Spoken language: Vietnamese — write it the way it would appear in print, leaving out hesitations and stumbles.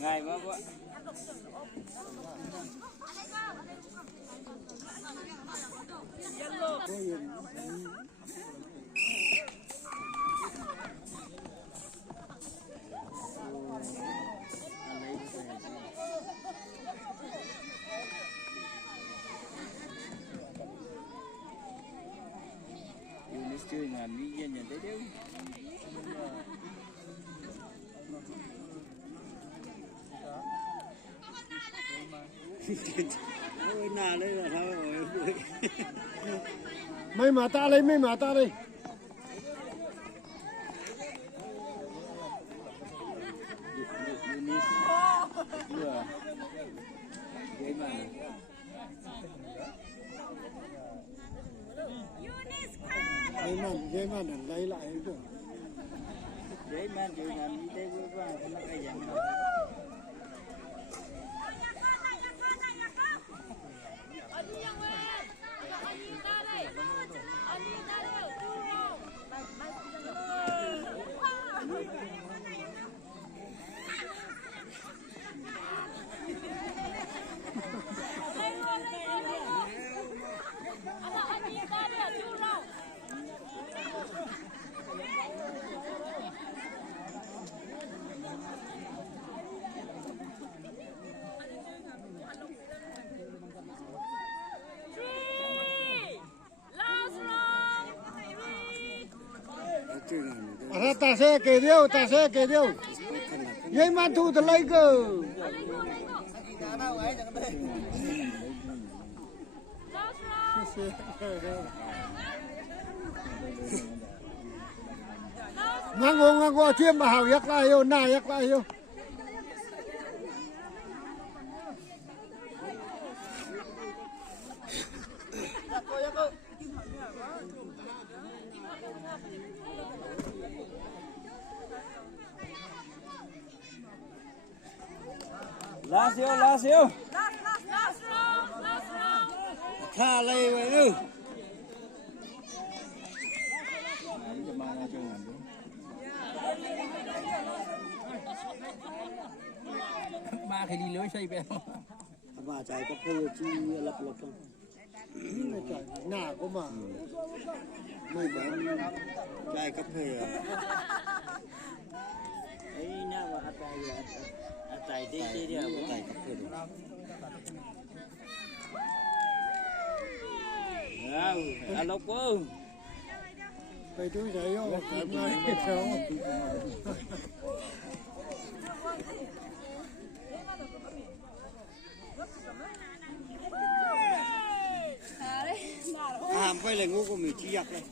Ngày quá quá. Chơi ngàn đi dân nhà tới đâu ôi nà đây là sao rồi mấy mà ta đây mấy mà ta đây dễ mà lấy lại rồi dễ mà chịu làm đi tới bữa qua nó cái dạng ta sẽ kể điêu dây man thu từ lấy cơ ngang ngô chiêm mà hào yak lại yêu na yak lại yêu lá siêu tha lây vậy ư ba khi đi lưới xây về mà chạy có phơi chi lập lập không chạy nhà của mà mấy bạn chạy cà phê ấy nha mà chạy đi đi chạy cà phê alo cô vậy tôi thấy không ngay sao quay lại ngô của mình chi giặc đây